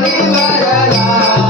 Hari Varala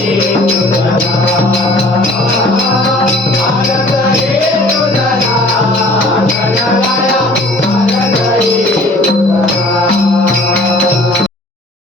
Thank you.